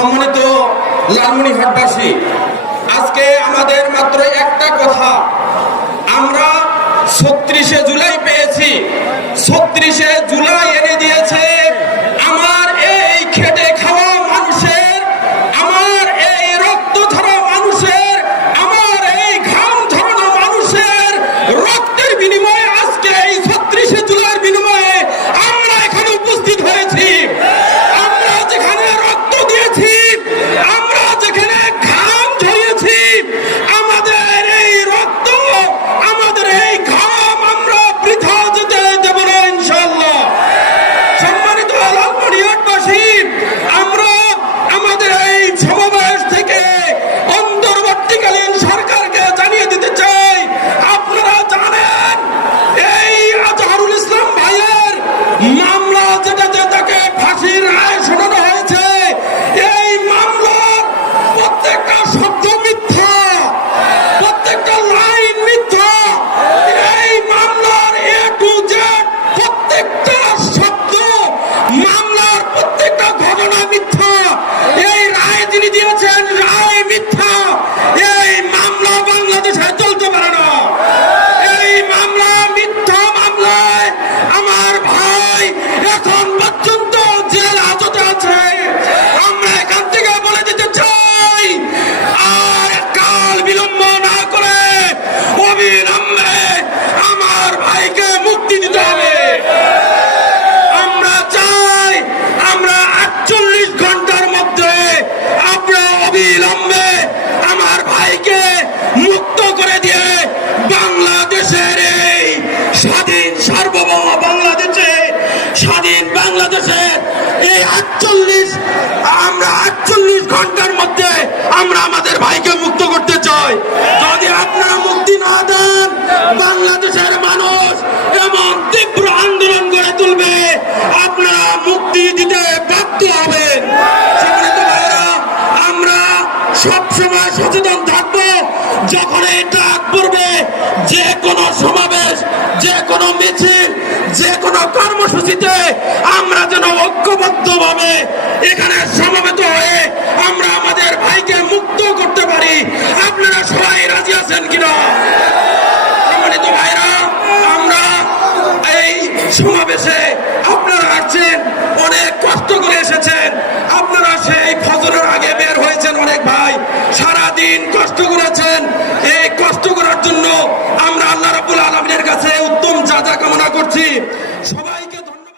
সম্মানিত লালমনি হাটবাসী আজকে আমাদের মাত্র একটা কথা। আমরা ছত্রিশে জুলাই পেয়েছি। ছত্রিশে জুলাই বিলম্ব না করে অবিলম্বে আমার ভাইকে মুক্তি দিতে হবে। মুক্ত করে দিয়ে বাংলাদেশের এই স্বাধীন সার্বভৌম বাংলাদেশে, স্বাধীন বাংলাদেশের এই আটচল্লিশ, আমরা আটচল্লিশ ঘণ্টার মধ্যে আমরা আমাদের ভাইকে মুক্ত যদি আপনারা মুক্তি না দেন, বাংলাদেশের মানুষ এমন তীব্র আন্দোলন গড়ে তুলবে, আপনারা মুক্তি দিতে বাধ্য হবেন। আমরা সবসময় সচেতন থাকব, যখন ডাক পড়বে যে কোনো সমাবেশ, যে কোনো মিছিল, যে কোনো কর্মসূচিতে আমরা যেন ঐক্যবদ্ধ ভাবে এখানে সমবেত হয়ে আমরা আমাদের ভাইকে মুক্ত করতে পারি? আপনারা সবাই রাজি আছেন কিনা? সম্মানিত ভাইরা, আমরা এই সমাবেশে আপনারা আসছেন, অনেক